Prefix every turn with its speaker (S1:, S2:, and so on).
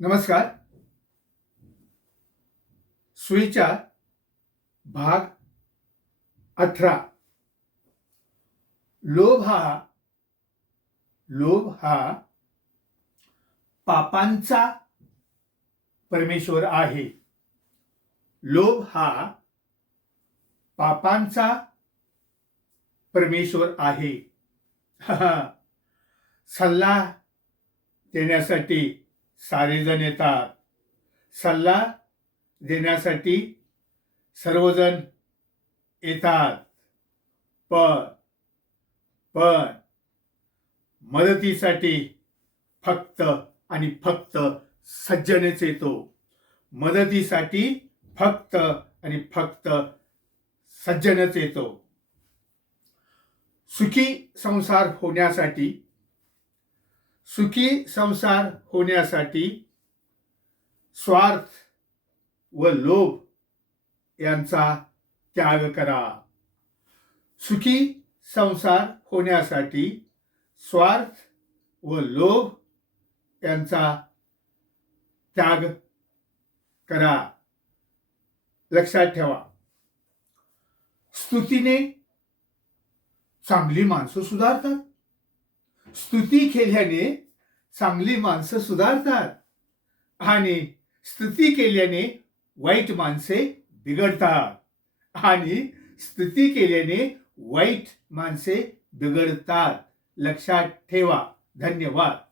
S1: नमस्कार. सुईच्या भाग अठरा. लोभ हा लोभ हा पापांचा परमेश्वर आहे. लोभ हा पापांचा परमेश्वर आहे. सल्ला देण्यासाठी सारेजण येतात. सल्ला देण्यासाठी सर्वजण येतात. पण पण मदतीसाठी फक्त आणि फक्त सज्जनच येतो. मदतीसाठी फक्त आणि फक्त सज्जनच येतो. सुखी संसार होण्यासाठी सुखी संसार होण्यासाठी स्वार्थ व लोभ यांचा त्याग करा. सुखी संसार होण्यासाठी स्वार्थ व लोभ यांचा त्याग करा. लक्षात ठेवा. स्तुतीने चांगली माणसं सुधारतात. स्तुती केल्याने चांगली माणसं सुधारतात. आणि स्तुती केल्याने वाईट माणसे बिघडतात. आणि स्तुती केल्याने वाईट माणसे बिघडतात. लक्षात ठेवा. धन्यवाद.